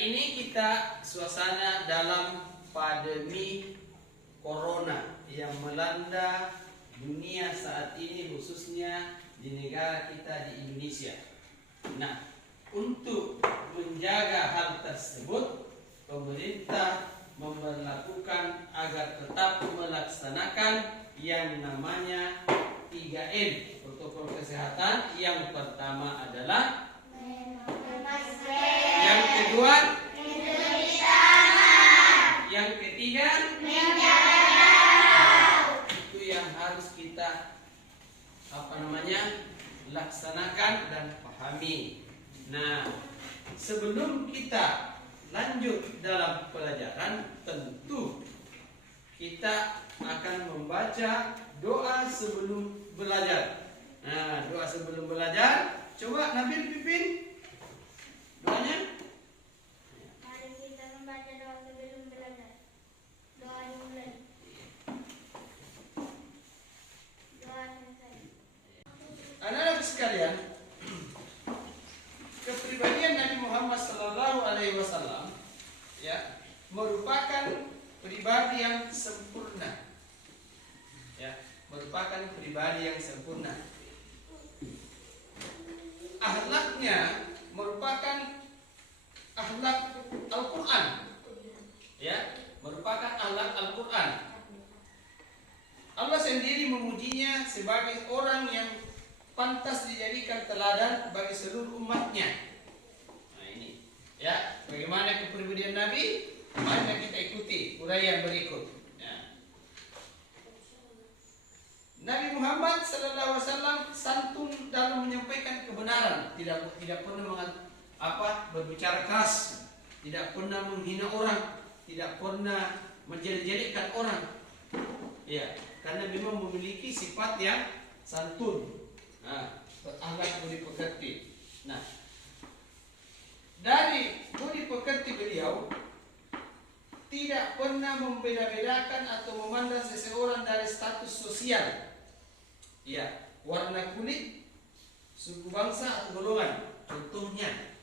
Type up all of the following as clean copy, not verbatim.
Hari ini kita suasana dalam pandemi corona yang melanda dunia saat ini, khususnya di negara kita di Indonesia. Nah, untuk menjaga hal tersebut, pemerintah memberlakukan agar tetap melaksanakan yang namanya 3M, protokol kesehatan. Yang pertama adalah yang kedua, yang ketiga, itu yang harus kita laksanakan dan pahami. Nah, sebelum kita lanjut dalam pelajaran, tentu kita akan membaca doa sebelum belajar. Nah, doa sebelum belajar, coba Nabil pimpin doanya. Mari kita membaca doa sebelum belajar. Doa dimulai. Doa selesai. Anak-anak sekalian, kepribadian Nabi Muhammad SAW ya merupakan pribadi yang sempurna. Ya, merupakan pribadi yang sempurna. Akhlaknya merupakan akhlak Al-Quran. Ya, merupakan akhlak Al-Quran. Allah sendiri memujinya sebagai orang yang pantas dijadikan teladan bagi seluruh umatnya. Nah ini, ya, bagaimana kepribadian Nabi? Mari kita ikuti uraian berikut. Ya. Nabi Muhammad SAW santun dalam menyampaikan kebenaran, tidak pernah berbicara keras, tidak pernah menghina orang, tidak pernah menjelek-jelekkan orang. Ya, karena memang memiliki sifat yang santun. Nah, akhlak budi pekerti. Nah, dari budi pekerti beliau tidak pernah membeda-bedakan atau memandang seseorang dari status sosial, ya, warna kulit, suku bangsa atau golongan. Contohnya,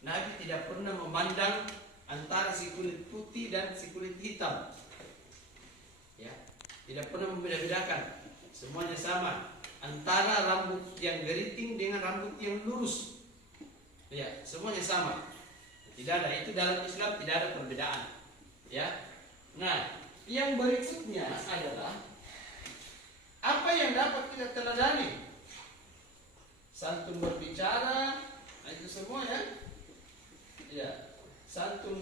Nabi tidak pernah memandang antara si kulit putih dan si kulit hitam. Ya, tidak pernah membeda-bedakan. Semuanya sama. Antara rambut yang geriting dengan rambut yang lurus. Ya, semuanya sama. Tidak ada, itu dalam Islam tidak ada perbedaan. Ya. Nah, yang berikutnya adalah apa yang dapat kita teladani? Santun berbicara, itu semua ya. Ya, santun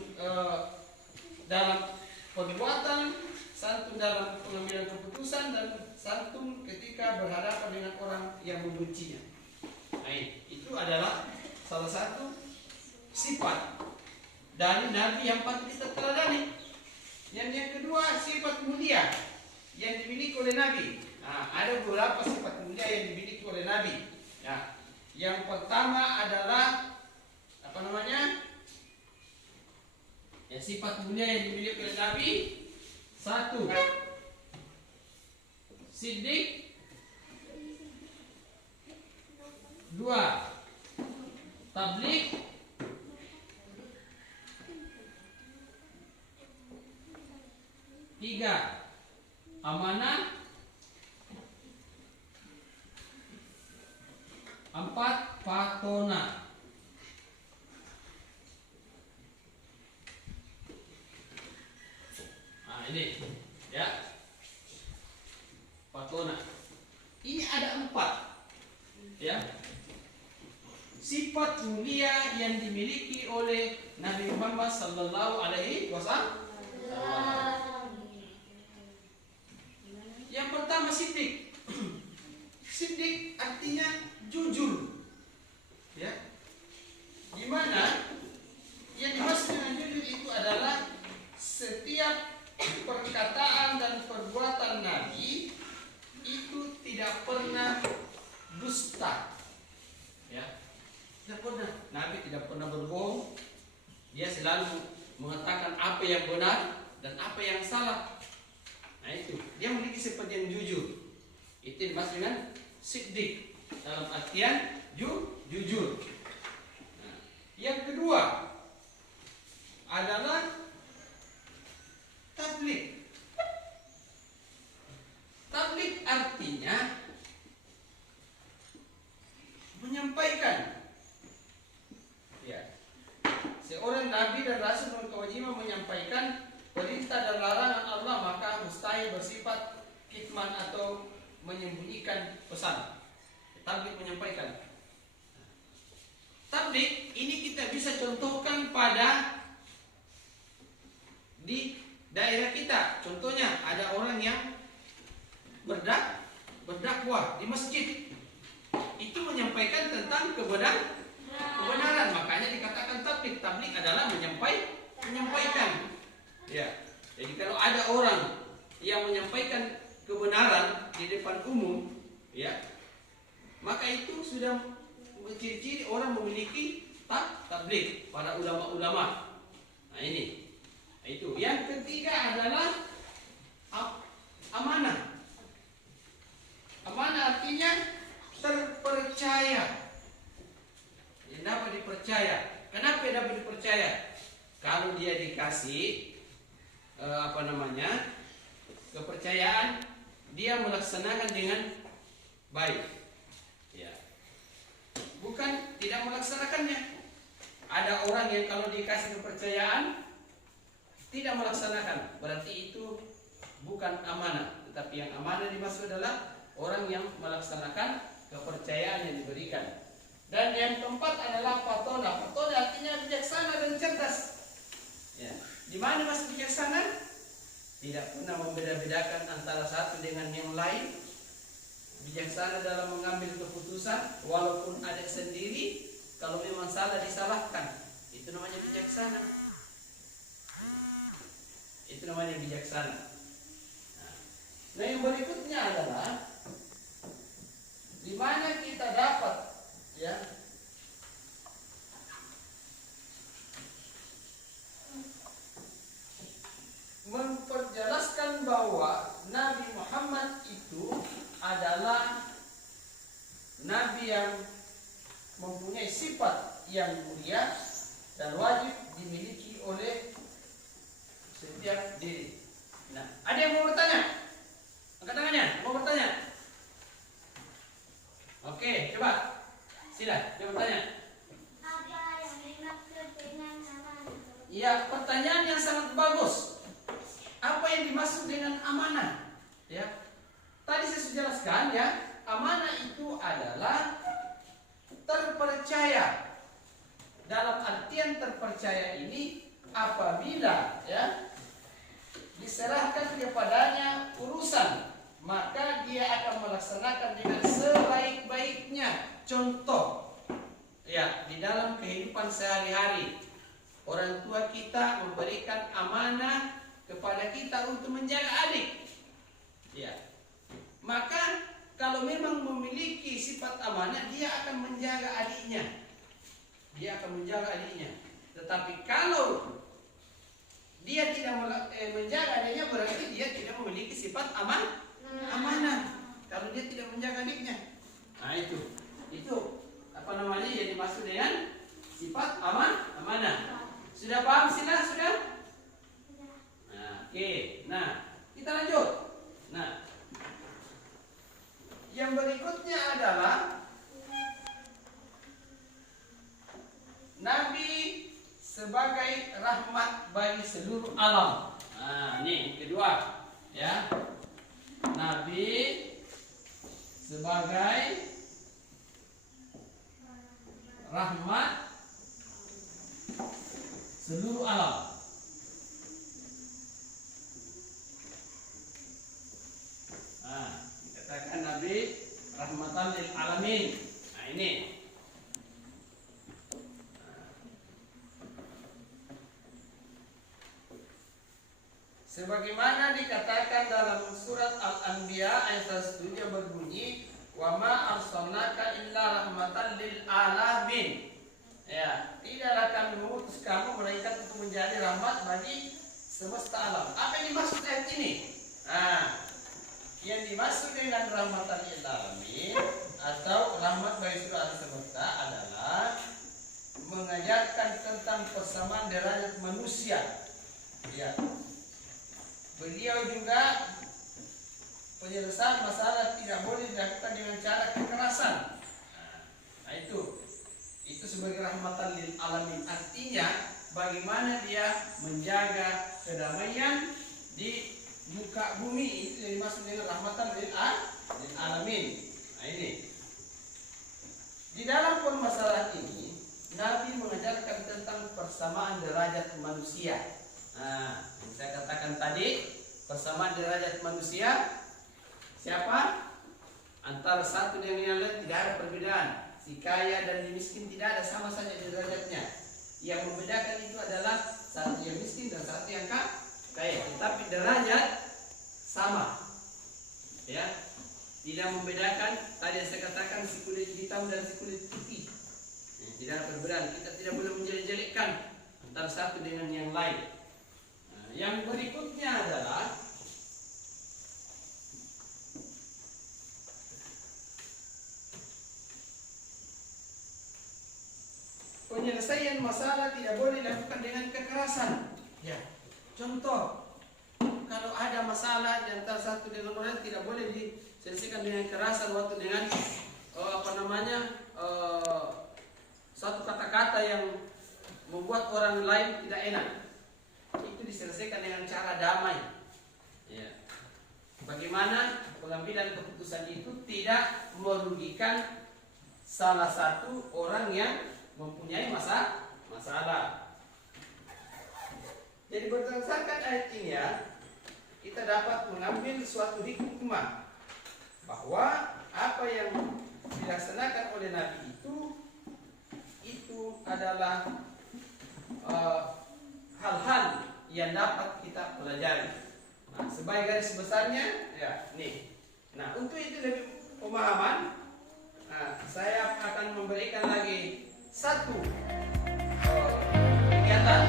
dalam perbuatan, santun dalam pengambilan keputusan, dan santun ketika berhadapan dengan orang yang membencinya. Nah, itu adalah salah satu sifat dari Nabi yang patut kita teladani. Yang kedua, sifat mulia yang dimiliki oleh Nabi. Nah, ada beberapa sifat mulia yang dimiliki oleh Nabi. Nah, yang pertama adalah ya, sifat mulia yang dimiliki oleh Nabi. Satu, siddiq. Dua, tabligh. Tiga, amanah. Empat, fatona. Nah, ini ya, fatona. Ini ada 4 ya, sifat mulia yang dimiliki oleh Nabi Muhammad Sallallahu Alaihi Wasallam. Yang pertama, siddiq. Siddiq artinya jujur. Ya. Gimana? Yang dimaksud dengan jujur itu adalah setiap perkataan dan perbuatan Nabi itu tidak pernah dusta. Ya. Tidak pernah. Nabi tidak pernah berbohong. Dia selalu mengatakan apa yang benar dan apa yang salah. Nah itu, dia memiliki sifat yang jujur. Itu dimaksud dengan siddiq, dalam artian jujur. Nah, yang kedua, seorang nabi dan rasul berkewajiban menyampaikan perintah dan larangan Allah, maka mustahil bersifat kitman atau menyembunyikan pesan. Tabligh menyampaikan. Tabligh ini kita bisa contohkan pada di daerah kita. Contohnya ada orang yang berdakwah di masjid. Itu menyampaikan tentang kebenaran. Makanya dikatakan tabligh. Tabligh adalah menyampaikan. Ya. Jadi kalau ada orang yang menyampaikan kebenaran di depan umum, ya, maka itu sudah ciri-ciri orang memiliki tabligh, para ulama-ulama. Nah ini, itu. Yang ketiga adalah amanah. Amanah artinya terpercaya. Yang dapat dipercaya. Kenapa dapat dipercaya? Kalau dia dikasih kepercayaan, dia melaksanakan dengan baik. Ya. Bukan tidak melaksanakannya. Ada orang yang kalau dikasih kepercayaan tidak melaksanakan, berarti itu bukan amanah. Tetapi yang amanah dimaksud adalah orang yang melaksanakan kepercayaan yang diberikan. Dan yang keempat adalah fatona. Fatona artinya bijaksana dan cerdas. Ya. Di mana masuk bijaksana? Tidak pernah membeda-bedakan antara satu dengan yang lain. Bijaksana dalam mengambil keputusan, walaupun ada sendiri. Kalau memang salah, disalahkan. Itu namanya bijaksana. Itu namanya bijaksana. Nah, yang berikutnya adalah di mana kita dapat, ya, memperjelaskan bahwa Nabi Muhammad itu adalah Nabi yang mempunyai sifat yang mulia dan wajib dimiliki oleh setiap diri. Nah, ada yang mau bertanya? Angkat tangannya, mau bertanya? Oke, coba. Sila, dia bertanya. Apa yang dimaksud dengan amanah? Ya, pertanyaan yang sangat bagus. Apa yang dimaksud dengan amanah? Ya, tadi saya sudah jelaskan, ya, amanah itu adalah terpercaya. Dalam artian terpercaya ini apabila, ya, diserahkan kepadanya urusan, maka dia akan melaksanakan dengan sebaik-baiknya. Contoh, ya, di dalam kehidupan sehari-hari, orang tua kita memberikan amanah kepada kita untuk menjaga adik, ya, maka kalau memang memiliki sifat amanah, dia akan menjaga adiknya. Dia akan menjaga adiknya. Tetapi kalau dia tidak menjaga adiknya, berarti dia tidak memiliki sifat amanah. Kalau dia tidak menjaga adiknya. Nah, itu apa namanya yang dimaksud dengan sifat amanah. Sudah paham sila? Sudah? Nah, oke. Nah, kita lanjut. Nah, yang berikutnya adalah Nabi sebagai rahmat bagi seluruh alam. Nah, ini kedua, ya. Nabi sebagai rahmat seluruh alam. Nah, dikatakan Nabi rahmatan lil alamin. Nah, ini. Sebagaimana dikatakan dalam surat Al-Anbiya ayat 107 yang berbunyi, "Wa ma arsalnaka illa rahmatan lil alamin." Ya, tidaklah kami mengutus kamu melainkan untuk menjadi rahmat bagi semesta alam. Apa yang dimaksud ayat ini? Nah, yang dimaksud dengan rahmatan lil alamin atau rahmat bagi seluruh alam semesta adalah mengajarkan tentang persamaan derajat manusia. Ya. Beliau juga penyelesaian masalah tidak boleh dilakukan dengan cara kekerasan. Nah, itu sebagai rahmatan lil alamin. Artinya bagaimana dia menjaga kedamaian di muka bumi. Itu yang dimaksud dengan rahmatan lil alamin. Nah ini. Di dalam permasalahan ini, Nabi mengajarkan tentang persamaan derajat manusia. Nah, yang saya katakan tadi, persamaan derajat manusia, siapa? Antara satu dengan yang lain tidak ada perbedaan. Si kaya dan si miskin tidak ada, sama saja derajatnya. Yang membedakan itu adalah satu yang miskin dan satu yang kaya. Tetapi derajat sama. Ya, tidak membedakan. Tadi yang saya katakan si kulit hitam dan si kulit putih. Tidak ada perbedaan. Kita tidak boleh menjelek-jelekkan antara satu dengan yang lain. Nah, yang berikutnya adalah penyelesaian masalah tidak boleh dilakukan dengan kekerasan. Ya, contoh, kalau ada masalah di antara satu dengan orang tidak boleh diselesaikan dengan kekerasan waktu dengan satu kata-kata yang membuat orang lain tidak enak. Itu diselesaikan dengan cara damai. Ya. Bagaimana pengambilan keputusan itu tidak merugikan salah satu orang yang mempunyai masalah. Jadi berdasarkan ayat ini ya, kita dapat mengambil suatu hikmah bahwa apa yang dilaksanakan oleh Nabi itu adalah hal-hal yang dapat kita pelajari. Nah, sebagai garis besarnya ya, nih. Nah, untuk itu lebih pemahaman, saya akan memberikan lagi satu kegiatan.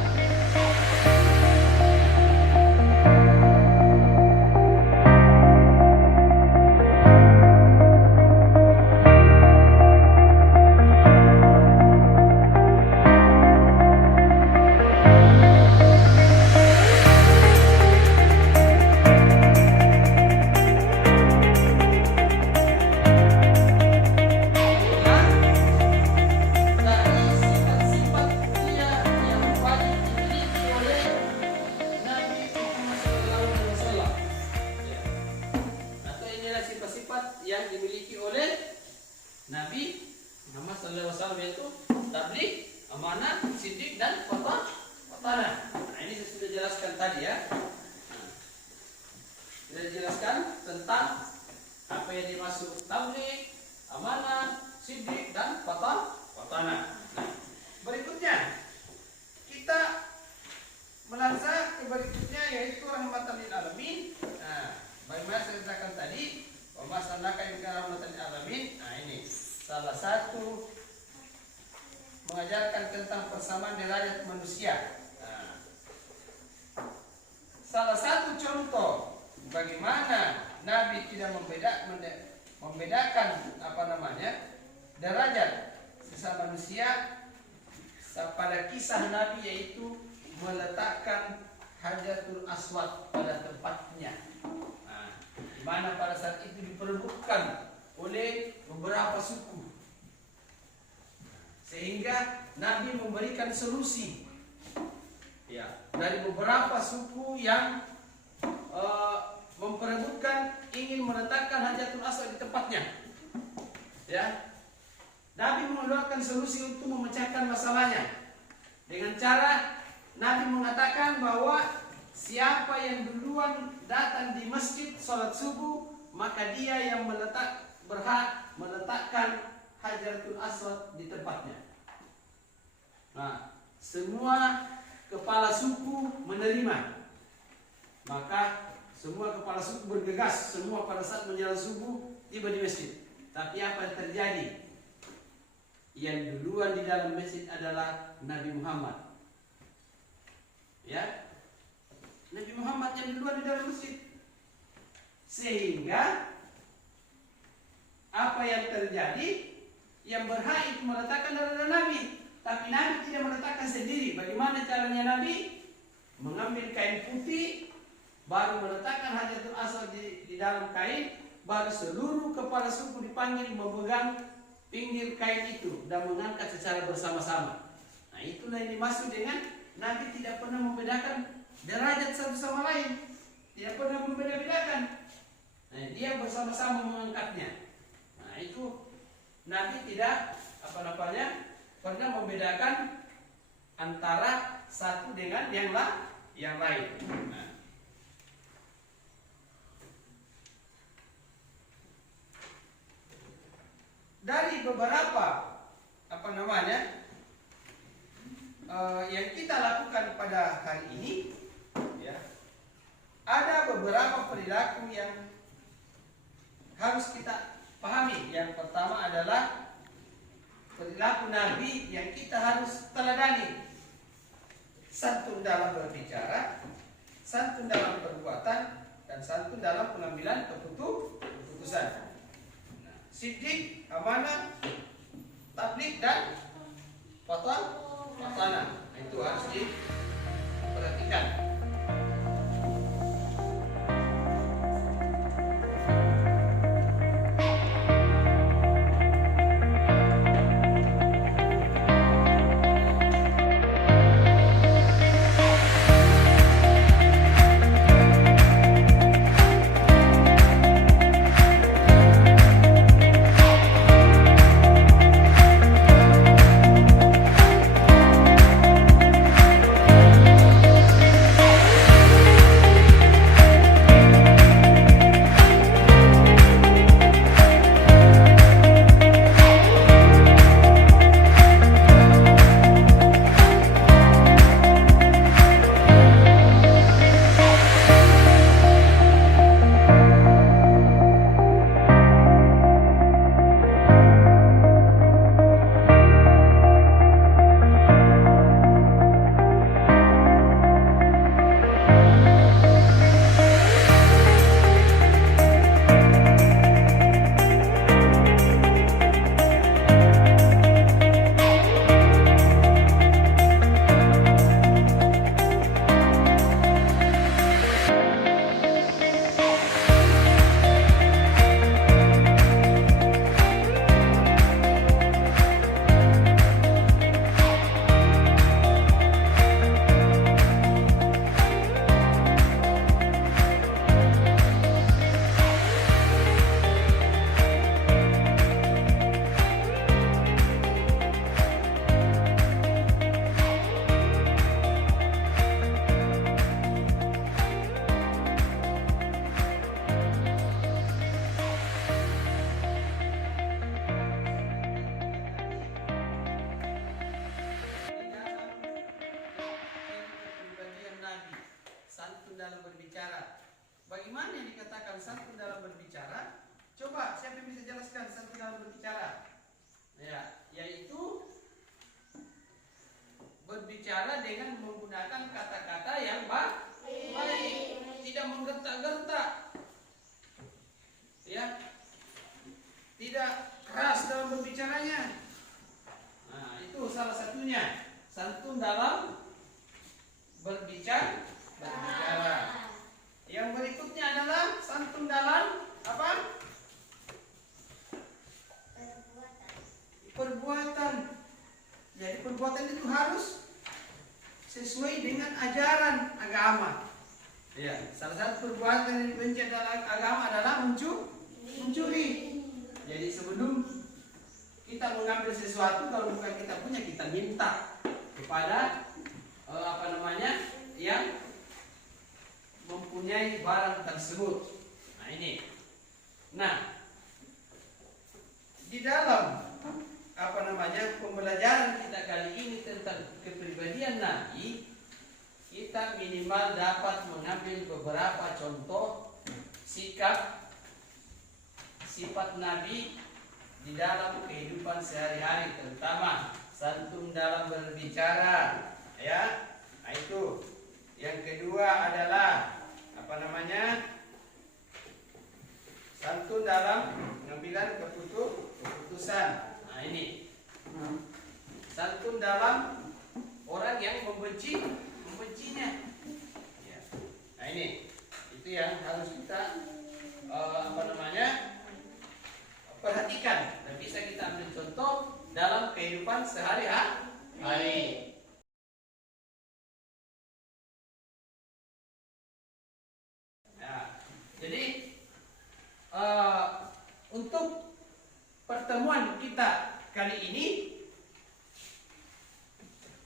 Nabi Muhammad SAW yaitu tabligh, amanah, siddiq dan fatanah. Nah, ini saya sudah jelaskan tadi ya. Sudah dijelaskan tentang apa yang dimaksud tabligh, amanah, siddiq dan fatanah. Nah, berikutnya kita melangkah ke berikutnya yaitu rahmatan lil alamin. Nah, bagaimana saya katakan tadi, pemasangan rahmatan lil alamin. Nah, ini salah satu mengajarkan tentang persamaan derajat manusia. Nah, salah satu contoh bagaimana Nabi tidak membedakan derajat sesama manusia pada kisah Nabi, yaitu meletakkan Hajarul Aswad pada tempatnya. Nah, di mana pada saat itu diperebutkan oleh beberapa suku, sehingga Nabi memberikan solusi ya, dari beberapa suku yang memperebutkan ingin meletakkan Hajarul Aswad di tempatnya. Ya, Nabi mengeluarkan solusi untuk memecahkan masalahnya dengan cara Nabi mengatakan bahwa siapa yang duluan datang di masjid sholat subuh, maka dia yang berhak meletakkan Hajarul Aswad di tempatnya. Nah, semua kepala suku menerima. Maka semua kepala suku bergegas, semua pada saat menjelang subuh tiba di masjid. Tapi apa yang terjadi? Yang duluan di dalam masjid adalah Nabi Muhammad. Ya, Nabi Muhammad yang duluan di dalam masjid. Sehingga apa yang terjadi? Yang berhak itu meletakkan adalah Nabi. Tapi Nabi tidak meletakkan sendiri. Bagaimana caranya Nabi? Mengambil kain putih, baru meletakkan Hajarul Aswad di dalam kain, baru seluruh kepala suku dipanggil memegang pinggir kain itu dan mengangkat secara bersama-sama. Nah, itulah yang dimaksud dengan Nabi tidak pernah membedakan derajat satu sama lain, tidak pernah membeda-bedakan. Nah, dia bersama-sama mengangkatnya. Nah, itu Nabi tidak pernah membedakan antara satu dengan yang lain. Nah, dari beberapa yang kita lakukan pada hari ini, ya, ada beberapa perilaku yang harus kita pahami. Yang pertama adalah perilaku Nabi yang kita harus teladani. Santun dalam berbicara, santun dalam perbuatan, dan santun dalam pengambilan keputusan. Nah, siddiq, amanah, tabligh, dan fatanah. Itu harus diperhatikan. Dalam berbicara. Bagaimana yang dikatakan santun dalam berbicara? Coba siapa yang bisa jelaskan santun dalam berbicara? Ya, yaitu berbicara dengan menggunakan kata-kata yang baik, tidak menggertak-gertak, ya, tidak keras dalam berbicaranya. Nah, itu salah satunya santun dalam berbicara. Yang berikutnya adalah santun dalam apa? Perbuatan. Jadi perbuatan itu harus sesuai dengan ajaran agama. Ya, salah satu perbuatan yang dibenci dalam agama adalah mencuri. Jadi sebelum kita mengambil sesuatu, kalau bukan kita punya, kita minta kepada yang mempunyai barang tersebut. Nah, ini. Nah, di dalam pembelajaran kita kali ini tentang kepribadian Nabi, kita minimal dapat mengambil beberapa contoh sikap sifat Nabi di dalam kehidupan sehari-hari, terutama santun dalam berbicara, ya. Nah, itu. Yang kedua adalah santun dalam pengambilan keputusan. Nah, ini santun dalam orang yang membencinya. Ya. Nah, ini itu yang harus kita perhatikan dan bisa kita ambil contoh dalam kehidupan sehari-hari. kali ini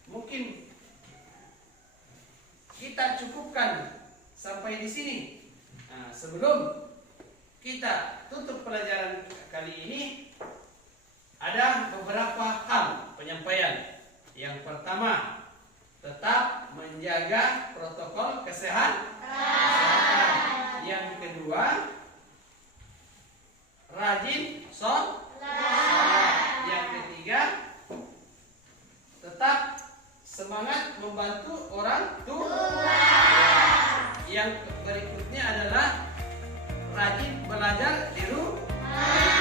mungkin kita cukupkan sampai di sini. Nah, sebelum kita tutup pelajaran kali ini, ada beberapa hal penyampaian. Yang pertama, tetap menjaga protokol kesehatan. Yang kedua, rajin sholat. Yang ketiga, tetap semangat membantu orang tua. Yang berikutnya adalah rajin belajar di rumah.